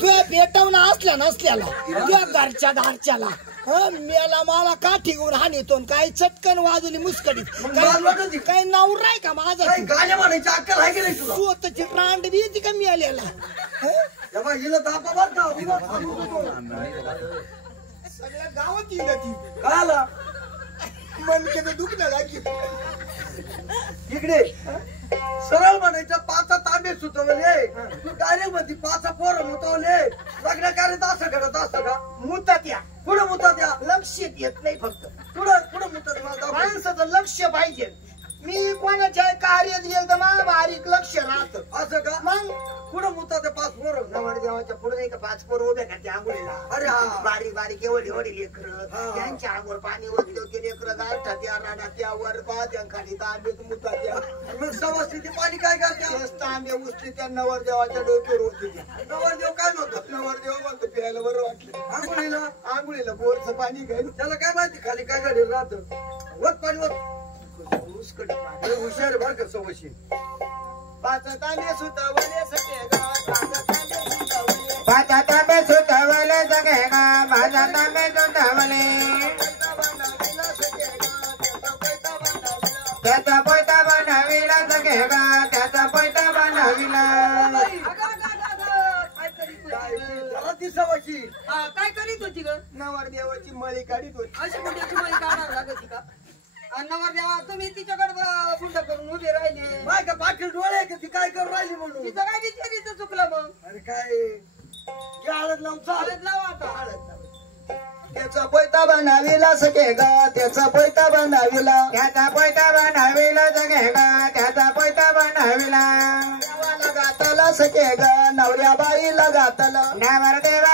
तुझ्या पेटवून असल्या नसल्याला तुझ्या घरच्या दारच्याला मेला मला काठी घेऊन हानीतो काय चटकन वाजवली मुस्कडीत काय नवरा आहे का माझा गाण्या म्हणायची अक्कल आहे की नाही तुला स्वतःची रांड बी येते का मिळालेला सगळ्या गावात येईल ती कळाला मनकेचं दुखणं लागली इकडे सरळ म्हणायचं पाचा तांबे सुचवले तू डायरेक्ट मध्ये पाचा पोरं मुतवले लग्न कार्यात असं घडत असतं का मुतात या पुढं मुतात या लक्ष येत नाही फक्त पुढं मुतात माणसाचं लक्ष पाहिजे मी कोणाच्या कार्यात गेल तर मला बारीक लक्ष राहत असं का मग पुढं मुतात पाच पोरं नवर देवाच्या पुढे नाही का 5 पोरं उभ्या का त्या आंघोळीला अरे हा. बारीक बारीक एवढी एवढी लेकर हा. त्यांच्या अंगावर पाणी ओतले होते लेकर गाठा त्या राडा त्या वर त्या खाली तांबेत मुता त्या मग सवासनी ते पाणी काय करते तेच तांबे उचली त्या नवर देवाच्या डोक्यावर होते त्या नवरदेव काय म्हणतो नवरदेव म्हणतो प्यायला बरं वाटलं आंघोळीला आंघोळीला बोरचं पाणी घ्याय त्याला काय माहिती खाली काय घडेल राहत वत पाणी वत हुशार बर का सवशी 5 तांबे सुतवले सगळे गाव 5 तांबे सुतवले सगळे गाव 5 तांबे सुतवले त्याचा पैता बनविला सगळे गाव त्याचा पैता बनविला ती सवशी काय करीत होती ग नवर देवाची मळी काढीत होती अशी कुठे मळी काढावं लागत का नवर देवा तुम्ही तिच्याकडे गुंड करून उभे राहिले माय का पाटील डोळे का ती काय करून राहिली म्हणून तिचं काय विचारीचं चुकलं मग अरे काय घे हळद लावून चाल हळद लावा आता हळद लावा त्याचा पैता बनाविला सगळे गा त्याचा पैता बनाविला त्याचा पैता बनविला सगळे गाव त्याचा पैता बनविला देवाला गाताला सगळे गा नवऱ्या बाईला गाताला नवरदेव